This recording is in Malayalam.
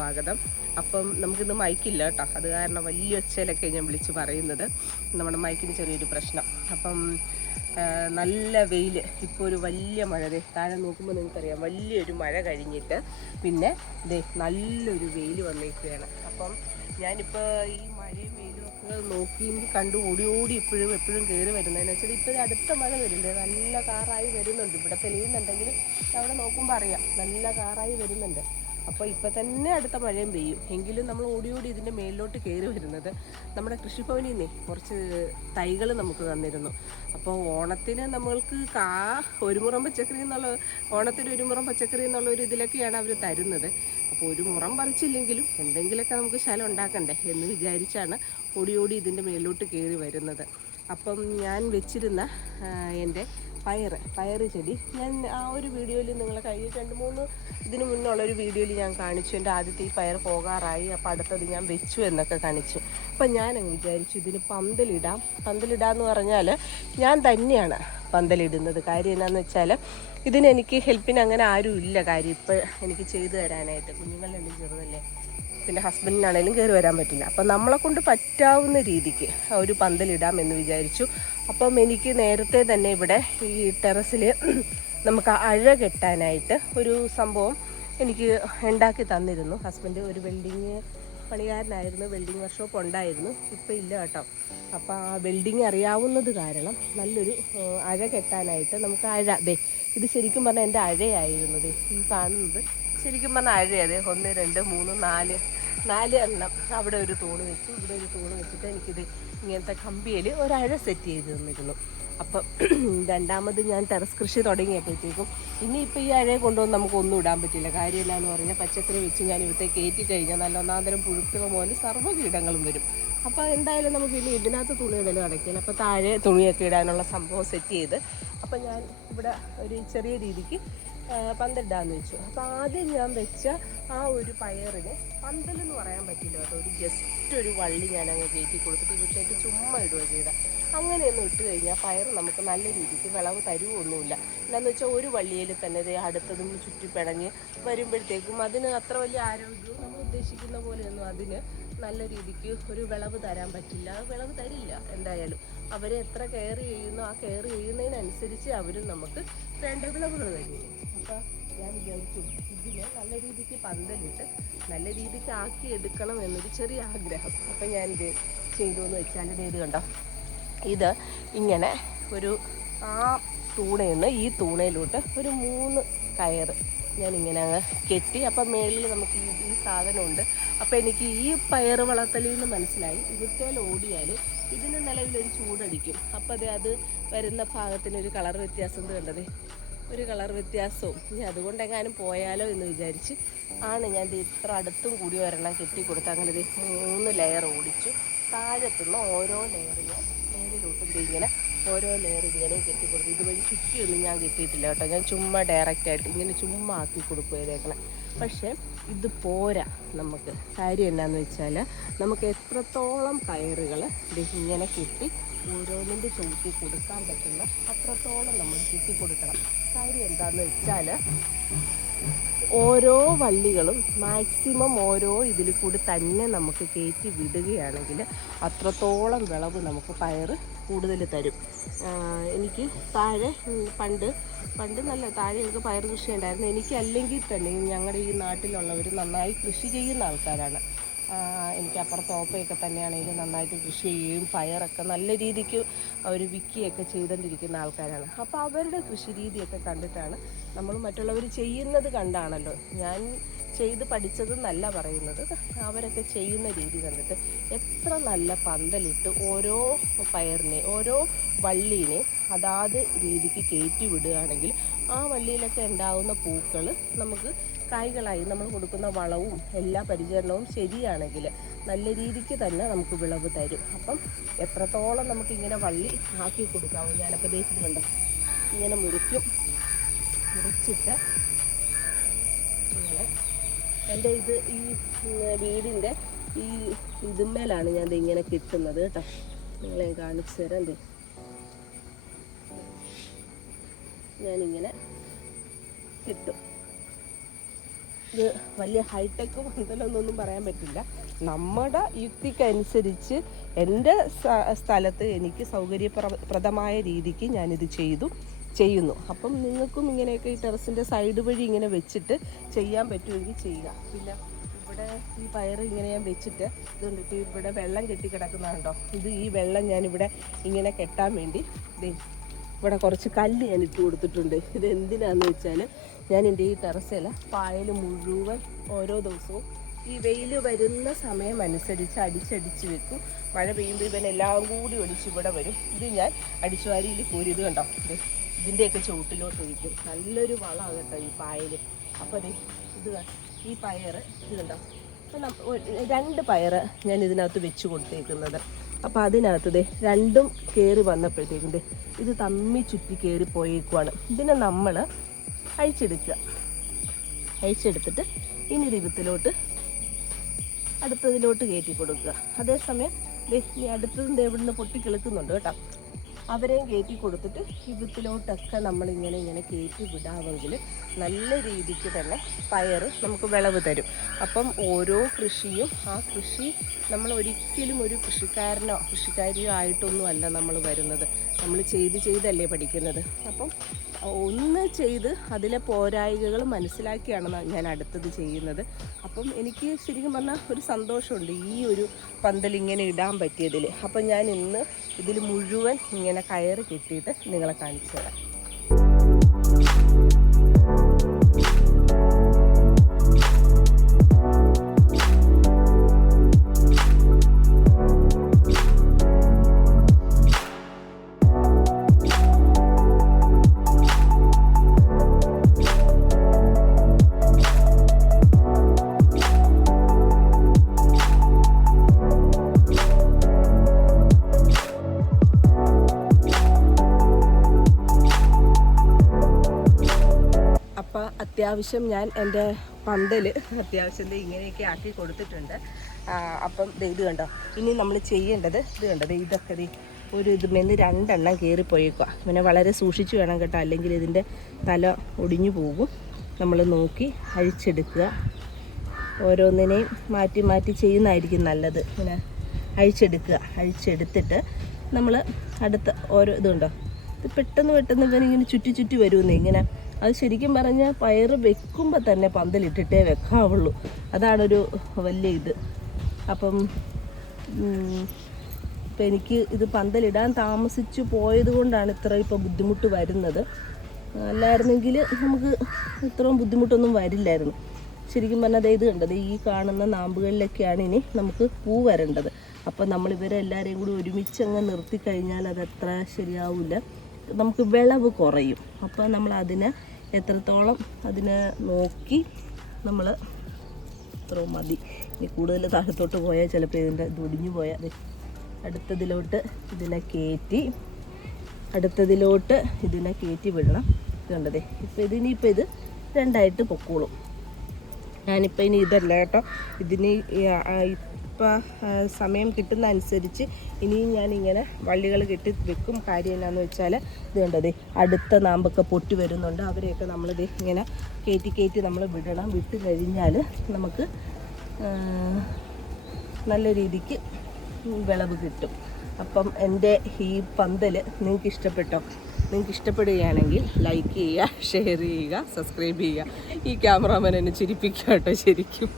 സ്വാഗതം. അപ്പം നമുക്കിന്ന് മൈക്കില്ല കേട്ടോ. അത് കാരണം വലിയ ഒച്ചയിലൊക്കെ ഞാൻ വിളിച്ച് പറയുന്നത്. നമ്മുടെ മൈക്കിന് ചെറിയൊരു പ്രശ്നം. അപ്പം നല്ല വെയിൽ ഇപ്പോൾ ഒരു വലിയ മഴ ദേ താഴെ നോക്കുമ്പോൾ നിങ്ങൾക്കറിയാം. വലിയൊരു മഴ കഴിഞ്ഞിട്ട് പിന്നെ ദേ നല്ലൊരു വെയിൽ വന്നിരിക്കുകയാണ്. അപ്പം ഞാനിപ്പോൾ ഈ മഴയും വെയിലും ഒക്കെ നോക്കി കണ്ടു ഓടി ഓടി ഇപ്പോഴും എപ്പോഴും കയറി വരുന്നതെന്ന് വെച്ചാൽ ഇപ്പോൾ അടുത്ത മഴ വരുന്നുണ്ട്. നല്ല കാറായി വരുന്നുണ്ട്. ഇവിടെ തെളിയുന്നുണ്ടെങ്കിൽ അവിടെ നോക്കുമ്പോൾ അറിയാം. നല്ല കാറായി വരുന്നുണ്ട്. അപ്പോൾ ഇപ്പോൾ തന്നെ അടുത്ത മഴയും പെയ്യും. എങ്കിലും നമ്മൾ ഓടി ഓടി ഇതിന്റെ മേലിലോട്ട് കയറി വരുന്നത് നമ്മുടെ കൃഷിഭവനിൽ നിന്നേ കുറച്ച് തൈകൾ നമുക്ക് തന്നിരുന്നു. അപ്പോൾ ഓണത്തിന് നമ്മൾക്ക് കാ ഒരു മുറം പച്ചക്കറി എന്നുള്ള ഓണത്തിന് ഒരു മുറം പച്ചക്കറി എന്നുള്ള ഒരു ഇതിലൊക്കെയാണ് അവർ തരുന്നത്. അപ്പോൾ ഒരു മുറം പറിച്ചില്ലെങ്കിലും എന്തെങ്കിലുമൊക്കെ നമുക്ക് ശലം ഉണ്ടാക്കണ്ടേ എന്ന് വിചാരിച്ചാണ് ഓടി ഓടി ഇതിന്റെ മേലിലോട്ട് കയറി വരുന്നത്. അപ്പം ഞാൻ വെച്ചിരുന്ന എന്റെ പയറ് പയറ് ചെടി. ഞാൻ ആ ഒരു വീഡിയോയിൽ നിങ്ങളെ കഴിഞ്ഞ രണ്ട് മൂന്ന് ഇതിനു മുന്നുള്ള ഒരു വീഡിയോയിൽ ഞാൻ കാണിച്ചു. എന്റെ ആദ്യത്തെ ഈ പയർ പോകാറായി. അപ്പോൾ അടുത്തത് ഞാൻ വെച്ചു എന്നൊക്കെ കാണിച്ചു. അപ്പം ഞാൻ അങ്ങ് വിചാരിച്ചു ഇതിന് പന്തലിടാം. പന്തലിടാന്ന് പറഞ്ഞാൽ ഞാൻ തന്നെയാണ് പന്തലിടുന്നത്. കാര്യം എന്താണെന്ന് വെച്ചാൽ ഇതിനെനിക്ക് ഹെൽപ്പിന് അങ്ങനെ ആരും ഇല്ല കാര്യം ഇപ്പോൾ എനിക്ക് ചെയ്തു തരാനായിട്ട്. കുഞ്ഞുങ്ങളുടെ ചെറുതല്ലേ. പിന്നെ ഹസ്ബൻഡിനാണേലും കയറി വരാൻ പറ്റില്ല. അപ്പം നമ്മളെ കൊണ്ട് പറ്റാവുന്ന രീതിക്ക് ഒരു പന്തലിടാം എന്ന് വിചാരിച്ചു. അപ്പം എനിക്ക് നേരത്തെ തന്നെ ഇവിടെ ഈ ടെറസിൽ നമുക്ക് അഴ കെട്ടാനായിട്ട് ഒരു സംഭവം എനിക്ക് ഉണ്ടാക്കി തന്നിരുന്നു. ഹസ്ബൻഡ് ഒരു വെൽഡിങ് പണികാരനായിരുന്നു വെൽഡിങ് വർക്ക്ഷോപ്പ് ഉണ്ടായിരുന്നു. ഇപ്പോൾ ഇല്ല കേട്ടോ. അപ്പോൾ ആ വെൽഡിങ് അറിയാവുന്നത് കാരണം നല്ലൊരു അഴ കെട്ടാനായിട്ട് നമുക്ക് അഴ ദേ ഇത് ശരിക്കും പറഞ്ഞാൽ എന്റെ അഴയായിരുന്നു ദേ ഈ കാണുന്നത്. ശരിക്കും പറഞ്ഞാൽ അഴയത് ഒന്ന് രണ്ട് മൂന്ന് നാല്. നാല് എണ്ണം അവിടെ ഒരു തൂണ് വെച്ചു. ഇവിടെ ഒരു തൂണ് വെച്ചിട്ട് എനിക്കിത് ഇങ്ങനത്തെ കമ്പിയിൽ ഒരഴ സെറ്റ് ചെയ്ത് തന്നിരുന്നു. അപ്പം രണ്ടാമത് ഞാൻ ടെറസ് കൃഷി തുടങ്ങിയപ്പോഴത്തേക്കും ഇനിയിപ്പോൾ ഈ അഴയെ കൊണ്ടുവന്ന് നമുക്ക് ഒന്നും ഇടാൻ പറ്റില്ല. കാര്യമില്ല എന്ന് പറഞ്ഞാൽ പച്ചക്കറി വെച്ച് ഞാൻ ഇവിടുത്തെ കയറ്റി കഴിഞ്ഞാൽ നല്ല ഒന്നാന്തരം പുഴുക്കുക പോലെ സർവ കീടങ്ങളും വരും. അപ്പോൾ എന്തായാലും നമുക്ക് ഇനി ഇതിനകത്ത് തുണിയിടലും അടയ്ക്കാൻ അപ്പോൾ താഴെ തുണിയൊക്കെ ഇടാനുള്ള സംഭവം സെറ്റ് ചെയ്ത് അപ്പോൾ ഞാൻ ഇവിടെ ഒരു ചെറിയ രീതിക്ക് പന്തലിടാന്ന് വെച്ചു. അപ്പോൾ ആദ്യം ഞാൻ വെച്ച ആ ഒരു പയറിന് പന്തലെന്ന് പറയാൻ പറ്റില്ല കേട്ടോ. ഒരു ജസ്റ്റ് ഒരു വള്ളി ഞാൻ അങ്ങ് കയറ്റി കൊടുത്തിട്ട് പക്ഷേ എനിക്ക് ചുമ്മാ ഇടുക ചെയ്ത. അങ്ങനെയൊന്നും ഇട്ട് കഴിഞ്ഞാൽ പയർ നമുക്ക് നല്ല രീതിക്ക് വിളവ് തരുമൊന്നുമില്ല എന്താണെന്ന് വെച്ചാൽ ഒരു വള്ളിയിൽ തന്നെ ഇതേ അടുത്തതും ചുറ്റിപ്പിടഞ്ഞ് വരുമ്പോഴത്തേക്കും അതിന് അത്ര വലിയ ആരോഗ്യവും നമ്മൾ ഉദ്ദേശിക്കുന്ന പോലെയൊന്നും അതിന് നല്ല രീതിക്ക് ഒരു വിളവ് തരാൻ പറ്റില്ല. വിളവ് തരില്ല എന്തായാലും. അവരെ എത്ര കെയർ ചെയ്യുന്നു ആ കെയർ ചെയ്യുന്നതിനനുസരിച്ച് അവരും നമുക്ക് വേണ്ട വിളവുകൾ തരുന്നു. അപ്പോൾ ഞാൻ വിചാരിച്ചു ഇതിന് നല്ല രീതിക്ക് പന്തലിട്ട് നല്ല രീതിക്ക് ആക്കി എടുക്കണം എന്നൊരു ചെറിയ ആഗ്രഹം. അപ്പം ഞാനിത് ചെയ്തു എന്ന് വെച്ചാൽ ഇത് കണ്ടോ. ഇത് ഇങ്ങനെ ഒരു ആ തൂണയിൽ നിന്ന് ഈ തൂണയിലോട്ട് ഒരു മൂന്ന് കയറ് ഞാനിങ്ങനെ അങ്ങ് കെട്ടി അപ്പം മേളിൽ നമുക്ക് ഈ ഈ സാധനമുണ്ട്. അപ്പോൾ എനിക്ക് ഈ പയർ വളർത്തലിൽ നിന്ന് മനസ്സിലായി. ഇവിടുത്തേൽ ഓടിയാൽ ഇതിന് നിലവിലൊരു ചൂടടിക്കും. അപ്പോൾ അത് അത് വരുന്ന ഭാഗത്തിനൊരു കളർ വ്യത്യാസം കണ്ടത് ഒരു കളർ വ്യത്യാസവും. ഇനി അതുകൊണ്ടെങ്ങാനും പോയാലോ എന്ന് വിചാരിച്ച് ആണ് ഞാൻ ഇത്ര അടുത്തും കൂടി ഒരെണ്ണം കെട്ടിക്കൊടുത്ത് അങ്ങനെ ഇത് മൂന്ന് ലെയർ ഓടിച്ചു. താഴത്തുള്ള ഓരോ ലെയർ ഞാൻ മേലിലോട്ടും ഇങ്ങനെ ഓരോ ലെയർ ഇങ്ങനെ കെട്ടിക്കൊടുത്തു. ഇതുവഴി ചുറ്റിയൊന്നും ഞാൻ കെട്ടിയിട്ടില്ല കേട്ടോ. ഞാൻ ചുമ്മാ ഡയറക്റ്റായിട്ട് ഇങ്ങനെ ചുമ്മാ ആക്കി കൊടുക്കുകയായിരിക്കണം പക്ഷേ ഇത് പോരാ നമുക്ക്. കാര്യം എന്താണെന്ന് വെച്ചാൽ നമുക്ക് എത്രത്തോളം കയറുകൾ ഇങ്ങനെ കിട്ടി ഓരോന്നിന്റെ ചുമത്തി കൊടുക്കാൻ പറ്റുന്ന അത്രത്തോളം നമ്മൾ ചുറ്റി കൊടുക്കണം. കാര്യം എന്താണെന്ന് വെച്ചാൽ ഓരോ വള്ളികളും മാക്സിമം ഓരോ ഇതിൽ കൂടി തന്നെ നമുക്ക് കയറ്റി വിടുകയാണെങ്കിൽ അത്രത്തോളം വിളവ് നമുക്ക് പയർ കൂടുതൽ തരും. എനിക്ക് താഴെ പണ്ട് പണ്ട് നല്ല താഴെയൊക്കെ പയർ കൃഷി ഉണ്ടായിരുന്നു. എനിക്ക് അല്ലെങ്കിൽ തന്നെ ഞങ്ങളുടെ ഈ നാട്ടിലുള്ളവർ നന്നായി കൃഷി ചെയ്യുന്ന ആൾക്കാരാണ്. എനിക്ക് അപ്പുറത്ത് ഓപ്പയൊക്കെ തന്നെയാണെങ്കിലും നന്നായിട്ട് കൃഷി ചെയ്യുകയും പയറൊക്കെ നല്ല രീതിക്ക് അവർ വിൽക്കുകയൊക്കെ ചെയ്തുകൊണ്ടിരിക്കുന്ന ആൾക്കാരാണ്. അപ്പോൾ അവരുടെ കൃഷി രീതിയൊക്കെ കണ്ടിട്ടാണ് നമ്മൾ മറ്റുള്ളവർ ചെയ്യുന്നത് കണ്ടാണല്ലോ. ഞാൻ ചെയ്ത് പഠിച്ചതെന്നല്ല പറയുന്നത്. അവരൊക്കെ ചെയ്യുന്ന രീതി കണ്ടിട്ട് എത്ര നല്ല പന്തലിട്ട് ഓരോ പയറിനെ ഓരോ വള്ളീനെ അതാത് രീതിക്ക് കയറ്റി വിടുകയാണെങ്കിൽ ആ വള്ളിയിലൊക്കെ ഉണ്ടാകുന്ന പൂക്കൾ നമുക്ക് കായ്കളായി നമ്മൾ കൊടുക്കുന്ന വളവും എല്ലാ പരിചരണവും ശരിയാണെങ്കിൽ നല്ല രീതിക്ക് തന്നെ നമുക്ക് വിളവ് തരും. അപ്പം എത്രത്തോളം നമുക്കിങ്ങനെ വള്ളി ആക്കി കൊടുക്കാവും? ഞാനപ്പോൾ ദേശിക്കുന്നുണ്ട് ഇങ്ങനെ മുറിക്കും മുറിച്ചിട്ട് എന്റെ ഇത് ഈ വീടിന്റെ ഈ ഇതുമേലാണ് ഞാൻ ഇത് ഇങ്ങനെ കിട്ടുന്നത് കേട്ടോ നിങ്ങളെ കാണിച്ചു തരാം ദേ. ഞാനിങ്ങനെ കിട്ടും. ഇത് വലിയ ഹൈടെക് ഇതിലൊന്നൊന്നും പറയാൻ പറ്റില്ല. നമ്മുടെ യുക്തിക്കനുസരിച്ച് എന്റെ സ്ഥലത്ത് എനിക്ക് സൗകര്യപ്രദമായ രീതിക്ക് ഞാനിത് ചെയ്തു. ചെയ്യുന്നു. അപ്പം നിങ്ങൾക്കും ഇങ്ങനെയൊക്കെ ഈ ടെറസിന്റെ സൈഡ് വഴി ഇങ്ങനെ വെച്ചിട്ട് ചെയ്യാൻ പറ്റുമെങ്കിൽ ചെയ്യുക. പിന്നെ ഇവിടെ ഈ പയർ ഇങ്ങനെ ഞാൻ വെച്ചിട്ട് ഇത് കൊണ്ടിട്ട് ഇവിടെ വെള്ളം കെട്ടി ഇത് ഈ വെള്ളം ഞാനിവിടെ ഇങ്ങനെ കെട്ടാൻ വേണ്ടി ഇവിടെ കുറച്ച് കല്ല് ഞാൻ ഇട്ട് കൊടുത്തിട്ടുണ്ട്. ഇത് എന്തിനാന്ന് വെച്ചാൽ ഞാൻ എന്റെ ഈ ടെറസിൽ പായൽ മുഴുവൻ ഓരോ ദിവസവും ഈ വെയിൽ വരുന്ന സമയം അനുസരിച്ച് അടിച്ചടിച്ച് വെക്കും. മഴ പെയ്യുമ്പോൾ ഇവൻ എല്ലാം കൂടി ഒടിച്ച് ഇവിടെ വരും. ഇത് ഞാൻ അടിച്ചുവാരിയിൽ കൂരിയത് കണ്ടോ? ഇതിന്റെയൊക്കെ ചുവട്ടിലോട്ട് ഒഴിക്കും നല്ലൊരു വളമാണ് കേട്ടോ ഈ പായൽ അപ്പോൾ ദേ ഇത് ഈ പയർ ഇത് കണ്ടോ? രണ്ട് പയർ ഞാൻ ഇതിനകത്ത് വെച്ച് കൊടുത്തേക്കുന്നത്. അപ്പോൾ അതിനകത്ത് രണ്ടും കയറി വന്നപ്പോഴത്തേക്കും ഇത് തമ്മി ചുറ്റി കയറി പോയേക്കുവാണ്. ഇതിനെ നമ്മൾ അഴിച്ചെടുക്കുക. അഴിച്ചെടുത്തിട്ട് ഇനി രൂപത്തിലോട്ട് അടുത്തതിലോട്ട് കയറ്റി കൊടുക്കുക. അതേസമയം ഇനി അടുത്തതിന്റെ എവിടെ നിന്ന് പൊട്ടി കിളുക്കുന്നുണ്ട് കേട്ടോ. അവരെയും കയറ്റി കൊടുത്തിട്ട് വിധത്തിലോട്ടൊക്കെ നമ്മളിങ്ങനെ ഇങ്ങനെ കയറ്റി വിടാമെങ്കിൽ നല്ല രീതിക്ക് തന്നെ പയർ നമുക്ക് വിളവ് തരും. അപ്പം ഓരോ കൃഷിയും ആ കൃഷി നമ്മൾ ഒരിക്കലും ഒരു കൃഷിക്കാരനോ കൃഷിക്കാരിയോ ആയിട്ടൊന്നും അല്ല നമ്മൾ വരുന്നത്. നമ്മൾ ചെയ്ത് ചെയ്തല്ലേ പഠിക്കുന്നത്. അപ്പം ഒന്ന് ചെയ്ത് അതിലെ പോരായികകൾ മനസ്സിലാക്കിയാണ് ഞാൻ അടുത്തത് ചെയ്യുന്നത്. അപ്പം എനിക്ക് ശരിക്കും പറഞ്ഞാൽ ഒരു സന്തോഷമുണ്ട് ഈ ഒരു പന്തൽ ഇങ്ങനെ ഇടാൻ പറ്റിയതിൽ അപ്പം ഞാൻ ഇന്ന് ഇതിൽ മുഴുവൻ ഇങ്ങനെ കയറ് കെട്ടിയിട്ട് നിങ്ങളെ കാണിച്ചു തരാം. അത്യാവശ്യം ഞാൻ എന്റെ പന്തൽ അത്യാവശ്യം ഇങ്ങനെയൊക്കെ ആക്കി കൊടുത്തിട്ടുണ്ട്. അപ്പം ഇത് കണ്ടോ? ഇനി നമ്മൾ ചെയ്യേണ്ടത് ഇത് കണ്ടോ? ദേ ഇതൊക്കെ ഒരു ഇതുമെന്ന് രണ്ടെണ്ണം കയറിപ്പോയേക്കുക പിന്നെ വളരെ സൂക്ഷിച്ചു വേണം കേട്ടോ. അല്ലെങ്കിൽ ഇതിന്റെ തല ഒടിഞ്ഞു പോകും. നമ്മൾ നോക്കി അഴിച്ചെടുക്കുക. ഓരോന്നിനെയും മാറ്റി മാറ്റി ചെയ്യുന്നതായിരിക്കും നല്ലത്. പിന്നെ അഴിച്ചെടുക്കുക. അഴിച്ചെടുത്തിട്ട് നമ്മൾ അടുത്ത ഓരോ ഇതുണ്ടോ ഇത് പെട്ടെന്ന് പെട്ടെന്ന് ഇവനിങ്ങനെ ചുറ്റി ചുറ്റി വരുമെന്നേ. ഇങ്ങനെ അത് ശരിക്കും പറഞ്ഞാൽ പയറ് വെക്കുമ്പോൾ തന്നെ പന്തലിട്ടിട്ടേ വെക്കാവുള്ളൂ. അതാണൊരു വലിയ ഇത്. അപ്പം ഇപ്പം എനിക്ക് ഇത് പന്തലിടാൻ താമസിച്ചു പോയത് കൊണ്ടാണ് ഇത്ര ഇപ്പോൾ ബുദ്ധിമുട്ട് വരുന്നത്. അല്ലായിരുന്നെങ്കിൽ നമുക്ക് ഇത്രയും ബുദ്ധിമുട്ടൊന്നും വരില്ലായിരുന്നു. ശരിക്കും പറഞ്ഞാൽ അതായത് കണ്ടത് ഈ കാണുന്ന നാമ്പുകളിലൊക്കെയാണ് ഇനി നമുക്ക് പൂ വരേണ്ടത്. അപ്പം നമ്മൾ ഇവരെല്ലാവരെയും കൂടി ഒരുമിച്ച് അങ്ങ് നിർത്തി കഴിഞ്ഞാൽ അത് അത്ര ശരിയാവില്ല. നമുക്ക് വിളവ് കുറയും. അപ്പോൾ നമ്മൾ അതിനെ എത്രത്തോളം അതിനെ നോക്കി നമ്മൾ അത്രയും മതി. ഇനി കൂടുതൽ താഴത്തോട്ട് പോയാൽ ചിലപ്പോൾ ഇതിന്റെ ഇത് ഒടിഞ്ഞു പോയാൽ അടുത്തതിലോട്ട് ഇതിനെ കയറ്റി അടുത്തതിലോട്ട് ഇതിനെ കയറ്റി വിടണം. കണ്ടതേ ഇപ്പോൾ ഇതിനിപ്പോൾ ഇത് രണ്ടായിട്ട് പൊക്കോളും. ഞാനിപ്പോൾ ഇനി ഇതല്ല കേട്ടോ. ഇതിന് ഇപ്പം സമയം കിട്ടുന്ന അനുസരിച്ച് ഇനിയും ഞാനിങ്ങനെ വള്ളികൾ കെട്ടി വെക്കും. കാര്യം എന്നാന്ന് വെച്ചാൽ ഇത് കണ്ടതേ അടുത്ത നാമ്പൊക്കെ പൊട്ടി വരുന്നുണ്ട്. അവരെയൊക്കെ നമ്മളിത് ഇങ്ങനെ കയറ്റി കയറ്റി നമ്മൾ വിടണം. വിട്ട് കഴിഞ്ഞാൽ നമുക്ക് നല്ല രീതിക്ക് വിളവ് കിട്ടും. അപ്പം എന്റെ ഈ പന്തൽ നിങ്ങൾക്ക് ഇഷ്ടപ്പെട്ടോ? നിങ്ങൾക്ക് ഇഷ്ടപ്പെടുകയാണെങ്കിൽ ലൈക്ക് ചെയ്യുക ഷെയർ ചെയ്യുക സബ്സ്ക്രൈബ് ചെയ്യുക. ഈ ക്യാമറാമാൻ എന്നെ ചിരിപ്പിക്കുക ശരിക്കും.